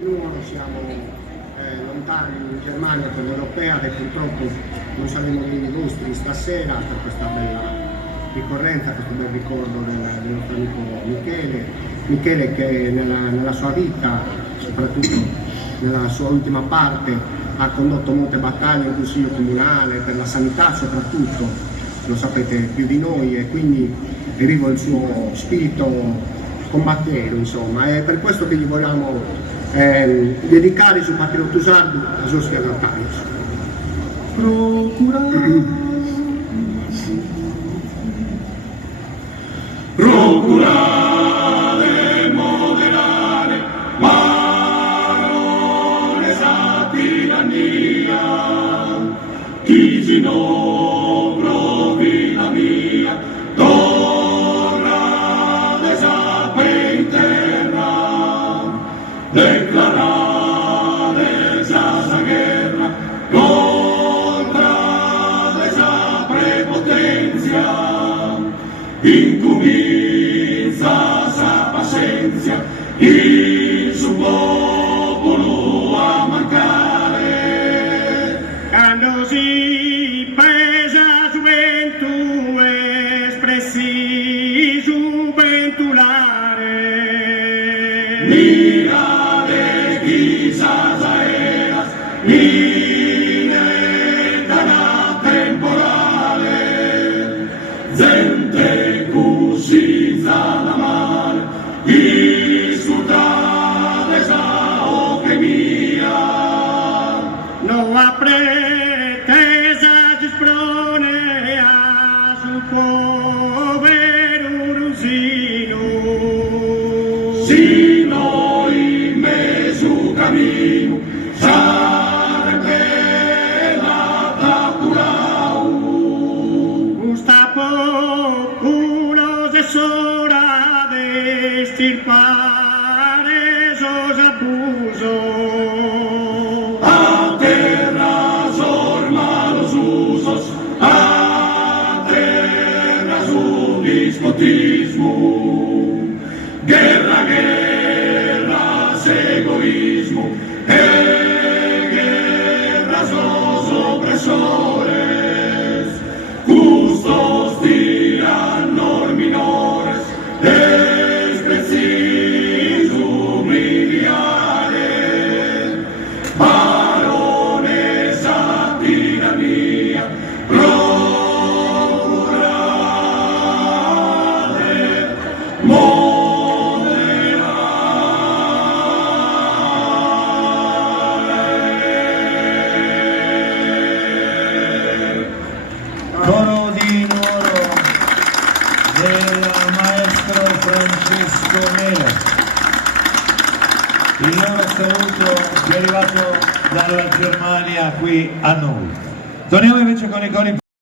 Noi siamo lontani in Germania per l'Europea e purtroppo non saremo illustri stasera per questa bella ricorrenza, questo bel ricordo del nostro amico Michele che nella sua vita, soprattutto nella sua ultima parte, ha condotto molte battaglie in Consiglio Comunale per la sanità soprattutto, lo sapete più di noi, e quindi è vivo il suo spirito combatteiro, insomma, è per questo che gli vogliamo dedicare su Patriotto Sardo a Sostia Natalius. Procurare, moderare, ma non esa tirannia, chi si non provi la mia, torna desapre in terra, declarare esa guerra, contra esa prepotenzia, incomienza sa pazienza, il suo popolo a mancare. Quando si pesa gioventù espressi gioventulare, Mira de quizás aeras, inetana temporale, gente cucisa la mare, disfrutada esa o que mía. no ha pretesa di sprone a su povero rusino. Si no in mesu camino, sarebbe la procurau. Gusta populos es hora de estirpar esos abusos. A terra sor malos usos, a terra su despotismo, guerra, guerra, egoísmo, guerras los opresores, justos tiranos minores, es preciso humillar, varones a tiranía, procurare, Coro di Nuoro del maestro Francesco Mela. Il loro saluto è arrivato dalla Germania qui a noi. Torniamo invece con i cori.